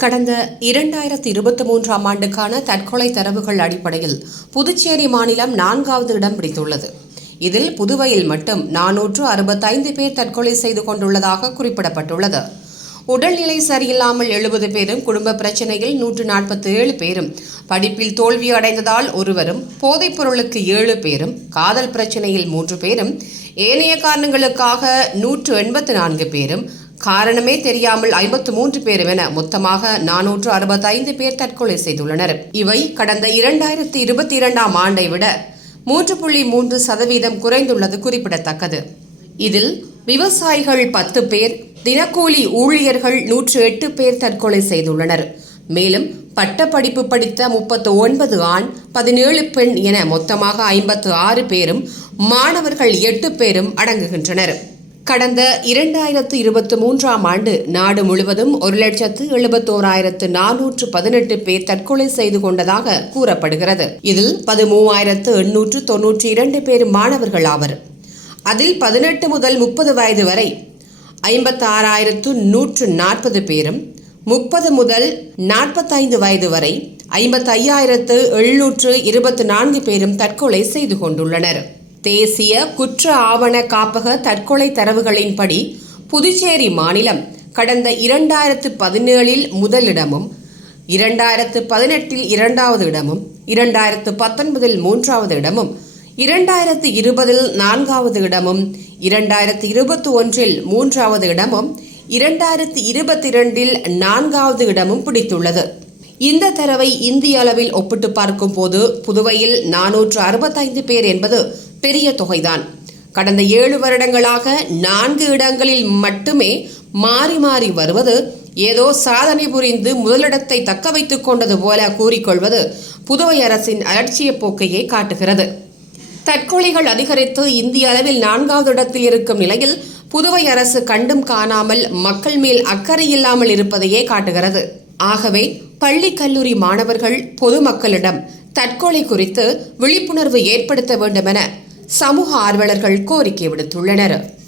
கடந்த 2023ஆம் ஆண்டுக்கான தற்கொலை தரவுகள் அடிப்படையில் புதுச்சேரி மாநிலம் 4வது இடம் பிடித்துள்ளது. இதில் புதுவையில் மட்டும் 465 பேர் தற்கொலை செய்து கொண்டுள்ளதாக குறிப்பிடப்பட்டுள்ளது. உடல்நிலை சரியில்லாமல் 70 பேரும், குடும்ப பிரச்சினையில் 147 பேரும், படிப்பில் தோல்வி அடைந்ததால் ஒருவரும், போதைப் பொருளுக்கு 7 பேரும், காதல் பிரச்சினையில் 3 பேரும், ஏனைய காரணங்களுக்காக 184 பேரும், காரணமே தெரியாமல் 53 பேரும் என மொத்தமாக 465 பேர் தற்கொலை செய்துள்ளனர். இவை கடந்த 2022ஆம் ஆண்டை விட 3.3% குறைந்துள்ளது குறிப்பிடத்தக்கது. இதில் விவசாயிகள் 10 பேர், தினக்கூலி ஊழியர்கள் 108 பேர் தற்கொலை செய்துள்ளனர். மேலும் பட்டப்படிப்பு படித்த 39 ஆண், 17 பெண் என மொத்தமாக 56 பேரும், மாணவர்கள் 8 பேரும் அடங்குகின்றனர். கடந்த 2023ஆம் ஆண்டு நாடு முழுவதும் 1,71,418 பேர் தற்கொலை செய்து கொண்டதாக கூறப்படுகிறது. இதில் 13,892 பேர் மாணவர்கள் ஆவர். அதில் 18 முதல் 30 வயது வரை 56,140 பேரும், 30 முதல் 45 வயது வரை 55,724 பேரும் தற்கொலை செய்து கொண்டுள்ளனர். தேசிய குற்ற ஆவண காப்பக தற்கொலை தரவுகளின்படி புதுச்சேரி மாநிலம் கடந்த 2017இல் முதலிடமும், 2018இல் 2வது இடமும், 2019இல் 3வது இடமும், 2020இல் 4வது இடமும், 2021இல் 3வது இடமும், 2022இல் 4வது இடமும் பிடித்துள்ளது. இந்த தரவை இந்திய அளவில் ஒப்பிட்டு பார்க்கும் போது புதுவையில் 465 பேர் என்பது பெரிய தொகைதான். கடந்த 7 வருடங்களாக 4 இடங்களில் மட்டுமே மாறி மாறி வருவது ஏதோ சாதனை புரிந்து முதலிடத்தை தக்க வைத்துக் கொண்டது போல கூறிக்கொள்வது புதுவை அரசின் அலட்சிய போக்கையே காட்டுகிறது. தற்கொலைகள் அதிகரித்து இந்திய அளவில் 4வது இடத்தில் இருக்கும் நிலையில் புதுவை அரசு கண்டும் காணாமல் மக்கள் மேல் அக்கறை இல்லாமல் இருப்பதையே காட்டுகிறது. ஆகவே பள்ளி கல்லூரி மாணவர்கள் பொதுமக்களிடம் தற்கொலை குறித்து விழிப்புணர்வு ஏற்படுத்த வேண்டும் என சமூக ஆர்வலர்கள் கோரிக்கை விடுத்துள்ளனர்.